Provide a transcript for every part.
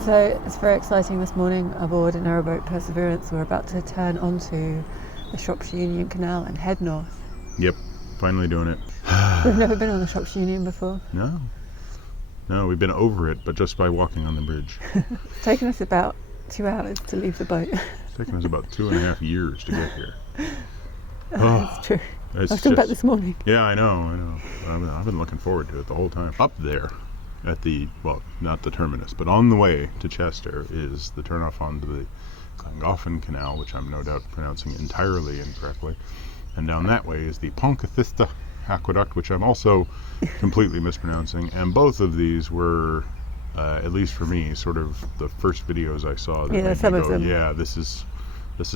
So it's very exciting this morning aboard a narrowboat Perseverance. We're about to turn onto the Shropshire Union Canal and head north. Yep, finally doing it. We've never been on the Shropshire Union before. No, we've been over it, but just by walking on the bridge. It's taken us about 2 hours to leave the boat. It's taken us about 2.5 years to get here. That's true. I was talking about this morning. Yeah, I know. I've been looking forward to it the whole time. Up there at the, well, not the terminus, but on the way to Chester is the turnoff onto the Llangollen Canal, which I'm no doubt pronouncing entirely incorrectly. And down that way is the Pontchartrain Aqueduct, which I'm also completely mispronouncing. And both of these were, at least for me, sort of the first videos I saw that made me go, yeah, this is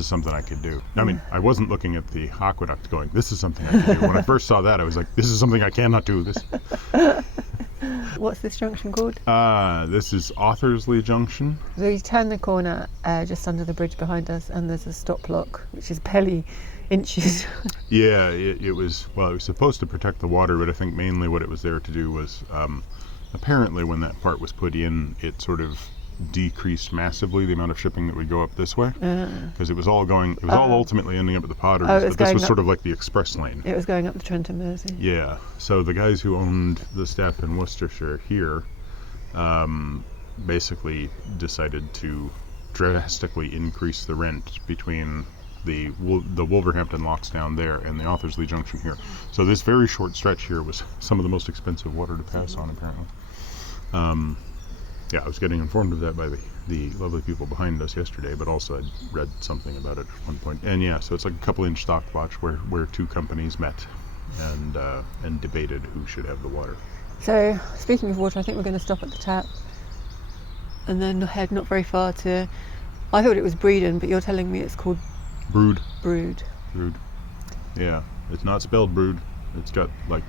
something I could do. I mean, I wasn't looking at the aqueduct going, this is something I can do. When I first saw that, I was like, this is something I cannot do. What's this junction called? This is Authorsley Junction. So you turn the corner just under the bridge behind us, and there's a stop lock, which is barely inches. Yeah, it was supposed to protect the water, but I think mainly what it was there to do was, apparently when that part was put in, it sort of decreased massively the amount of shipping that would go up this way, because it was all ultimately ending up at the Potteries, but this was sort of like the express lane. It was going up the Trent and Mersey. Yeah, so the guys who owned the Staffordshire Worcestershire here basically decided to drastically increase the rent between the Wolverhampton locks down there and the Authorsley Junction here. So this very short stretch here was some of the most expensive water to pass on, apparently. Yeah, I was getting informed of that by the lovely people behind us yesterday, but also I'd read something about it at one point. And yeah, so it's like a couple-inch stopwatch where two companies met and debated who should have the water. So, speaking of water, I think we're going to stop at the tap and then head not very far to, I thought it was Breedon, but you're telling me it's called Brood. Brood. Yeah, it's not spelled Brood. It's got like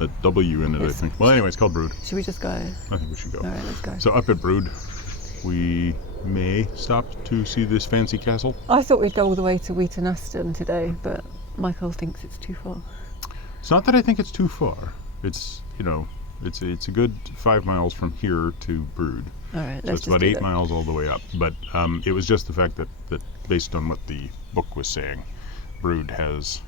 a W in it, I think. Well, anyway, it's called Brood. Should we just go? I think we should go. All right, let's go. So up at Brood, we may stop to see this fancy castle. I thought we'd go all the way to Wheaton Aston today, but Michael thinks it's too far. It's not that I think it's too far. It's, it's a good 5 miles from here to Brood. All right, so it's about 8 miles all the way up. But it was just the fact that based on what the book was saying, Brood has,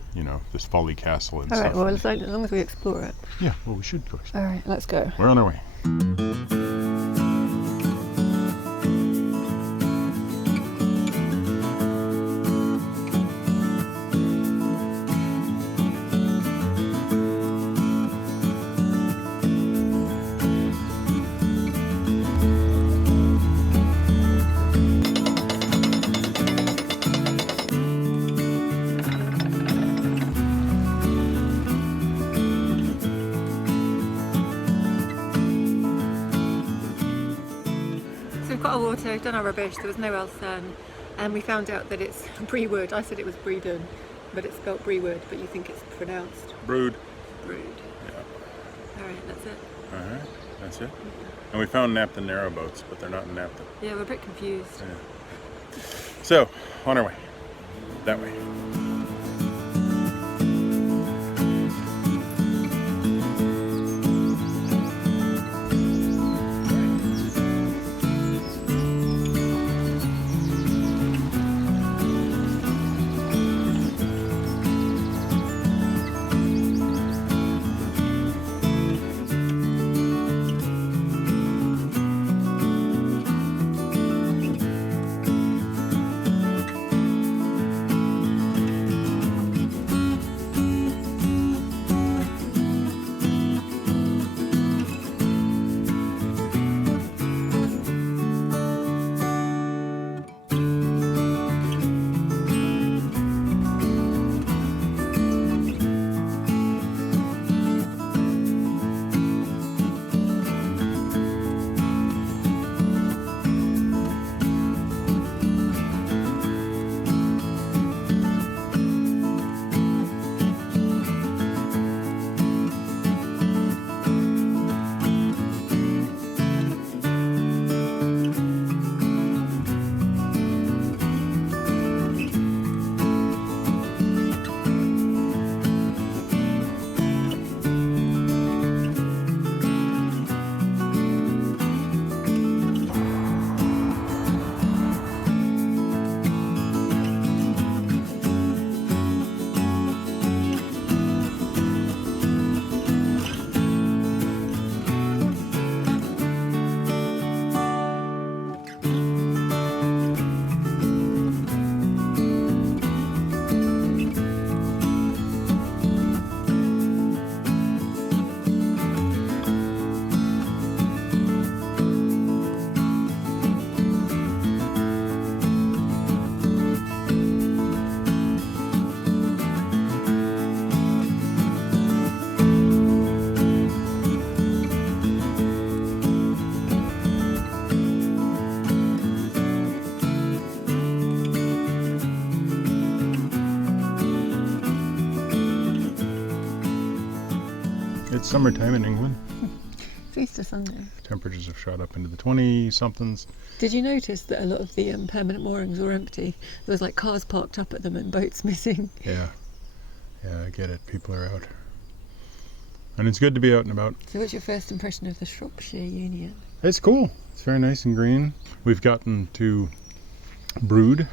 this folly castle and stuff. All right, well, as long as we explore it. Yeah, well, we should go explore. All right, let's go. We're on our way. Water, done our rubbish, there was no else then, and we found out that it's Brewood. I said it was Breedon, but it's spelled Brewood, but you think it's pronounced Brood. Yeah. Alright, that's it. Alright, that's it. And we found Napton narrowboats, but they're not in Napton. Yeah, we're a bit confused. Yeah. So, on our way. That way. It's summertime in England. It's Easter Sunday. Temperatures have shot up into the 20-somethings. Did you notice that a lot of the permanent moorings were empty? There was like cars parked up at them and boats missing. Yeah, I get it. People are out. And it's good to be out and about. So what's your first impression of the Shropshire Union? It's cool. It's very nice and green. We've gotten to Brood,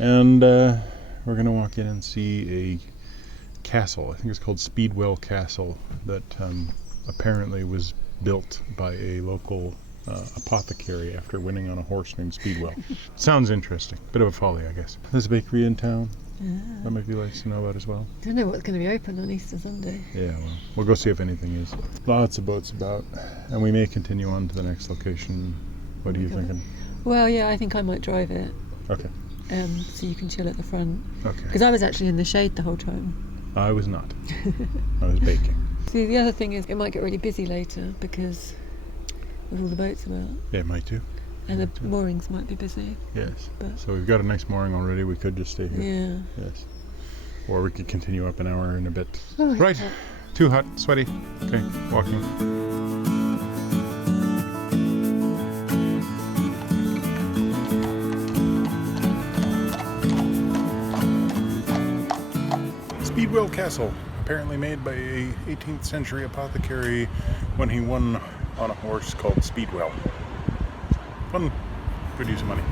and we're going to walk in and see a castle. I think it's called Speedwell Castle, that apparently was built by a local apothecary after winning on a horse named Speedwell. Sounds interesting. Bit of a folly, I guess. There's a bakery in town. That might be nice to know about as well. I don't know what's going to be open on Easter Sunday. Yeah, well, we'll go see if anything is. Lots of boats about, and we may continue on to the next location. What are you thinking? Well, yeah, I think I might drive it. Okay. So you can chill at the front. Okay. Because I was actually in the shade the whole time. I was not. I was baking. See, the other thing is it might get really busy later because with all the boats about. Yeah, it might do. And the moorings might be busy. Yes. But So we've got a nice mooring already. We could just stay here. yeah. Yes. Or we could continue up an hour and a bit. Oh, Right. yeah. Too hot, sweaty. Okay, walking. Speedwell Castle, apparently made by a 18th century apothecary when he won on a horse called Speedwell. Fun. Good use of money.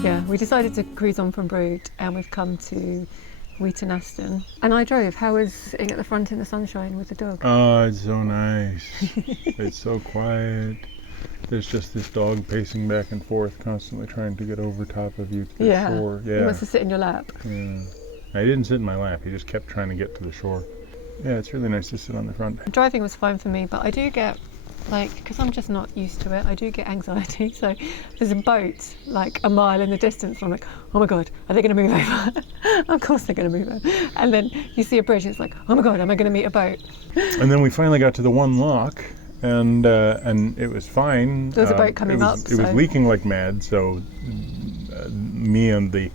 Yeah, we decided to cruise on from Brood and we've come to Wheaton Aston. And I drove. How was sitting at the front in the sunshine with the dog? Oh, it's so nice. It's so quiet. There's just this dog pacing back and forth, constantly trying to get over top of you to the shore. He wants to sit in your lap. Yeah. He didn't sit in my lap. He just kept trying to get to the shore. Yeah, it's really nice to sit on the front. Driving was fine for me, but I do get, like, because I'm just not used to it, I do get anxiety. So there's a boat like a mile in the distance. I'm like, oh my God, are they going to move over? Of course they're going to move over. And then you see a bridge and it's like, oh my God, am I going to meet a boat? And then we finally got to the one lock, and it was fine. There was a boat coming up. It was leaking like mad, so me and the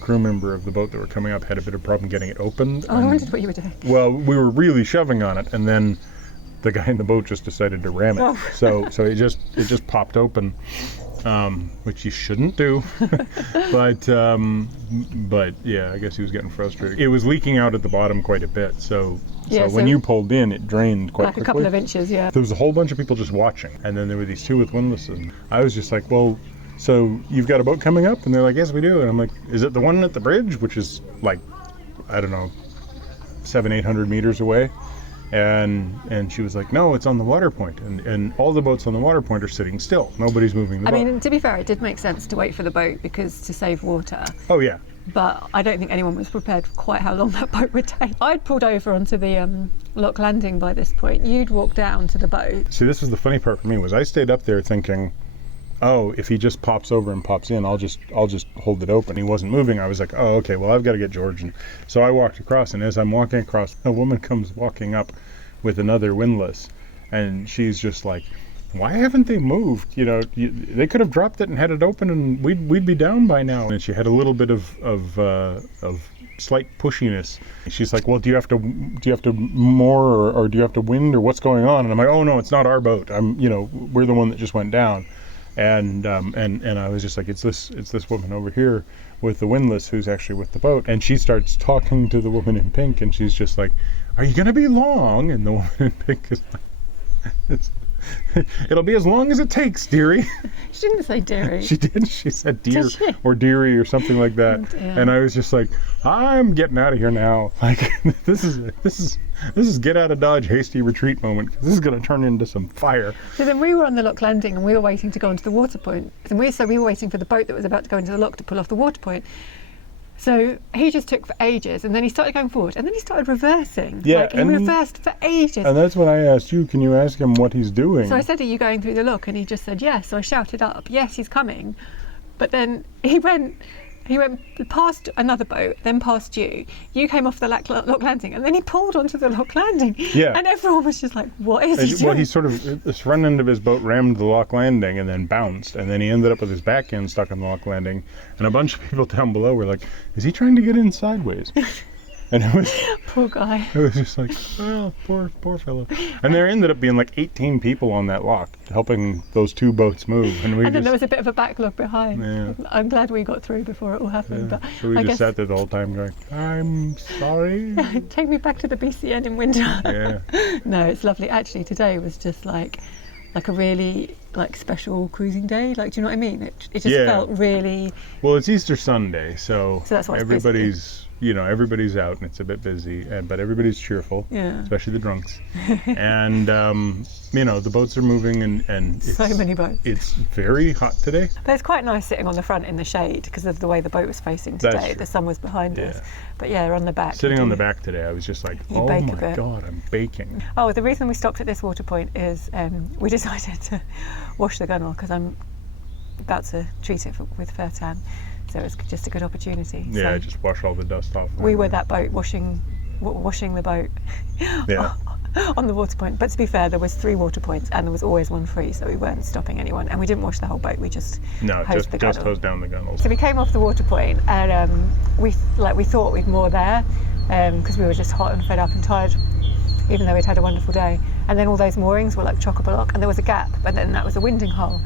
crew member of the boat that were coming up had a bit of problem getting it opened. Oh, I wondered what you were doing. Well, we were really shoving on it, and then the guy in the boat just decided to ram it. Oh. So it just popped open, which you shouldn't do. but yeah, I guess he was getting frustrated. It was leaking out at the bottom quite a bit, so when you pulled in, it drained quite quickly. Like a couple of inches, yeah. There was a whole bunch of people just watching, and then there were these two with windlasses. And I was just like, well, so you've got a boat coming up? And they're like, yes, we do. And I'm like, is it the one at the bridge, which is like, I don't know, 700-800 meters away? And she was like, no, it's on the water point. And all the boats on the water point are sitting still. Nobody's moving the boat. I mean, to be fair, it did make sense to wait for the boat because to save water. Oh, yeah. But I don't think anyone was prepared for quite how long that boat would take. I'd pulled over onto the lock landing by this point. You'd walked down to the boat. See, this was the funny part for me, was I stayed up there thinking, oh, if he just pops over and pops in, I'll just hold it open. He wasn't moving. I was like, oh, okay, well, I've got to get George. And so I walked across, and as I'm walking across, a woman comes walking up with another windlass, and she's just like, why haven't they moved? You know, they could have dropped it and had it open, and we'd be down by now. And she had a little bit of slight pushiness. She's like, well, do you have to moor, or do you have to wind, or what's going on? And I'm like, oh no, it's not our boat. We're the one that just went down. And I was just like, it's this woman over here with the windlass who's actually with the boat. And she starts talking to the woman in pink, and she's just like, are you gonna be long? And the woman in pink is like, it'll be as long as it takes, dearie. She didn't say dearie. She did. She said dear or dearie or something like that. Yeah. And I was just like, I'm getting out of here now. Like, this is get out of Dodge, hasty retreat moment. This is going to turn into some fire. So then we were on the lock landing, and we were waiting to go onto the water point. And we were waiting for the boat that was about to go into the lock to pull off the water point. So he just took for ages, and then he started going forward, and then he started reversing. Yeah, he reversed for ages. And that's when I asked you, can you ask him what he's doing? So I said, are you going through the lock? And he just said yes. So I shouted up, yes, he's coming. But then he went past another boat, then past you. You came off the lock landing, and then he pulled onto the lock landing. Yeah. And everyone was just like, what is he doing? Well, he sort of, this front end of his boat rammed the lock landing and then bounced. And then he ended up with his back end stuck on the lock landing. And a bunch of people down below were like, is he trying to get in sideways? And it was poor guy. It was just like, oh, poor fellow. And there ended up being like 18 people on that lock helping those two boats move. And then there was a bit of a backlog behind. Yeah. I'm glad we got through before it all happened. Yeah. But so we just sat there the whole time going, I'm sorry. Take me back to the BCN in winter. Yeah. No, it's lovely. Actually, today was just like a really special cruising day. Like, do you know what I mean? It just felt really. Well, it's Easter Sunday, so that's why everybody's. Everybody's out and it's a bit busy, but everybody's cheerful, especially the drunks. And, the boats are moving and it's, so many boats. It's very hot today. But it's quite nice sitting on the front in the shade because of the way the boat was facing today. The sun was behind us. But on the back. Sitting on the back today, I was just like, oh my God, I'm baking. Oh, the reason we stopped at this water point is we decided to wash the gunnel because I'm about to treat it with Fertan. So it was just a good opportunity. Yeah, so just wash all the dust off. We were that boat washing the boat on the water point. But to be fair, there was 3 water points and there was always one free, so we weren't stopping anyone. And we didn't wash the whole boat. We just hosed down the gunnels. So we came off the water point and we thought we'd moor there because we were just hot and fed up and tired, even though we'd had a wonderful day. And then all those moorings were like chock-a-block, and there was a gap, but then that was a winding hole.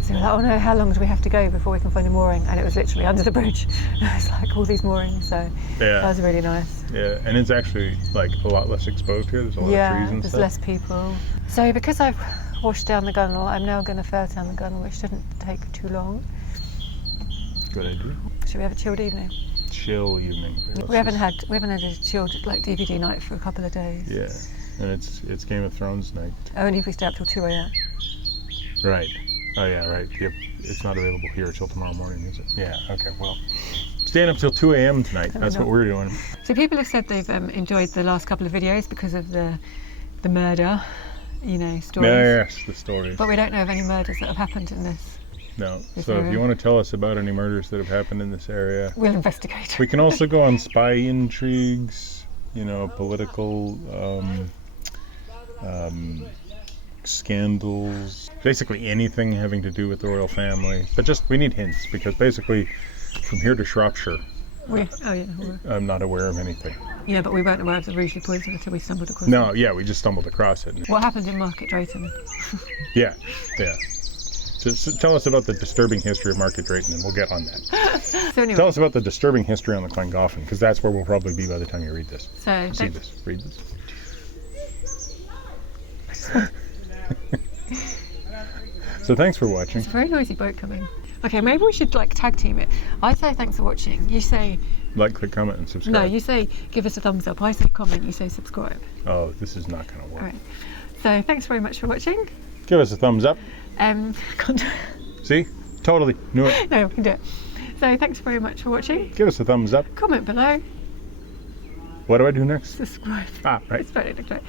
So we were like, oh no, how long do we have to go before we can find a mooring? And it was literally under the bridge. It was like all these moorings, so that was really nice. Yeah, and it's actually like a lot less exposed here. There's a lot of trees and there's stuff. less people. So because I've washed down the gunnel, I'm now going to fert down the gunnel, which didn't take too long. Good idea. Should we have a chilled evening? Chill evening. We haven't had a chilled DVD night for a couple of days. Yeah. And it's Game of Thrones night. Only if we stay up till 2 a.m. Right. Oh yeah, right. Yep. It's not available here until tomorrow morning, is it? Yeah. Okay. Well, staying up till 2 a.m. tonight. That's what we're doing. So people have said they've enjoyed the last couple of videos because of the murder, stories. Yes, the stories. But we don't know of any murders that have happened in this. No. So if you want to tell us about any murders that have happened in this area, we'll investigate. We can also go on spy intrigues, political scandals, basically anything having to do with the royal family. But we need hints because basically from here to Shropshire, I'm not aware of anything. Yeah, but we weren't aware of the Rouge Poison until we stumbled across it. No, yeah, we just stumbled across it. What happened in Market Drayton? Yeah. Just tell us about the disturbing history of Market Drayton, and we'll get on that. So anyway, Tell us about the disturbing history on the Clongoffin, because that's where we'll probably be by the time you read this. so See this. Read this. So thanks for watching. It's a very noisy boat coming. Okay, maybe we should like tag team it. I say thanks for watching. You say Like, click, comment, and subscribe. no. You say give us a thumbs up. I say comment. You say subscribe. Oh, this is not going to work. All right. So thanks very much for watching. Give us a thumbs up. Can't do See? Totally. Knew it. no, we can do it. So thanks very much for watching. Give us a thumbs up. Comment below. What do I do next? Subscribe. Ah, right. It's very right.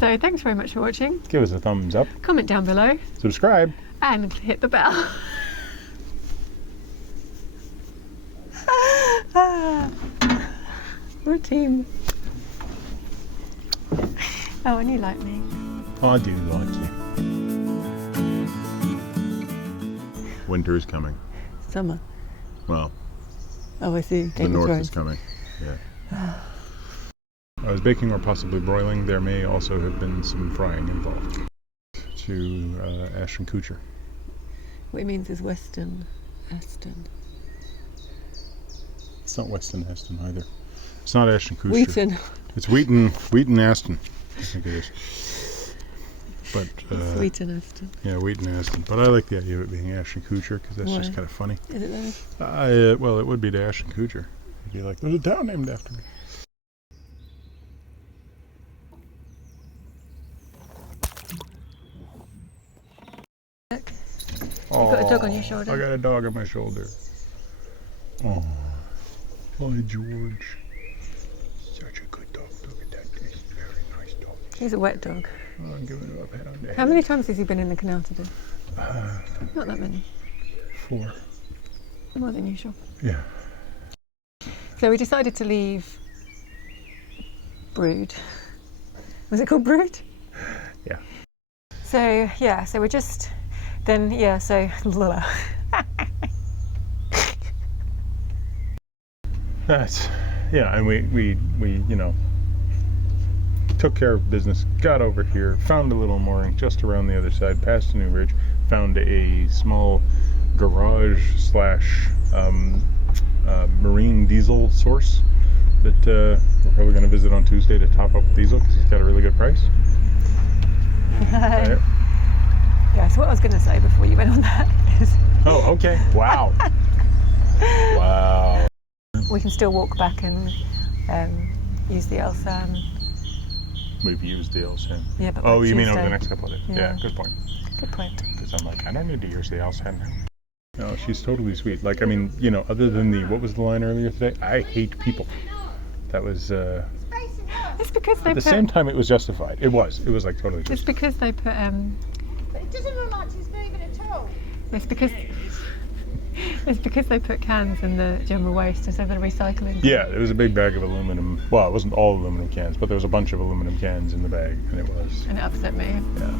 So thanks very much for watching. Give us a thumbs up. Comment down below Subscribe. and hit the bell. We're a team. Oh, and you like me. I do like you. Winter is coming. Summer. Well, Oh, I see. the north is coming. Yeah. I was baking or possibly broiling. There may also have been some frying involved. To Ashton Kutcher. What it means is Western Aston. It's not Weston Aston either. It's not Ashton Kutcher. Wheaton. It's Wheaton Aston. I think it is. But It's Wheaton Aston. yeah, Wheaton Aston. But I like the idea of it being Ashton Kutcher because that's Why? just kind of funny. Is it though? Well, it would be to Ashton Kutcher. It'd be like, there's a town named after me. Look. Oh, got a dog on your shoulder. I got a dog on my shoulder. Oh, hi George. Such a good dog. Look at that. He's a very nice dog. He's a wet dog. Oh, I'm giving him a pat on the head. How many times has he been in the canal today? Not that many. 4. More than usual. Yeah. So we decided to leave Brood. Was it called Brood? Yeah. So yeah, so we're just then yeah, so That's, yeah, and we you know, took care of business, got over here, found a little mooring just around the other side, past a new ridge, found a small garage slash marine diesel source that we're probably going to visit on Tuesday to top up diesel because it's got a really good price. yeah, so what I was going to say before you went on that is Oh, okay. Wow. Wow. we can still walk back and use the Elsan. We've used the LSAN. Yeah, but Oh, by you mean over Tuesday. the next couple of days? Yeah. Yeah, good point. Good point. Because I'm like, I don't need to use the LSAN now. No, she's totally sweet. Like, I mean, you know, other than the, what was the line earlier today? I hate people. That was, It's because they at the put. same time, it was justified. It was like totally It's justified. because they put. But it doesn't look like it's moving at all. It's because. It's because they put cans in the general waste instead of the recycling. Yeah, there was a big bag of aluminum. Well, it wasn't all aluminum cans, but there was a bunch of aluminum cans in the bag, and it was. And it upset me. Yeah.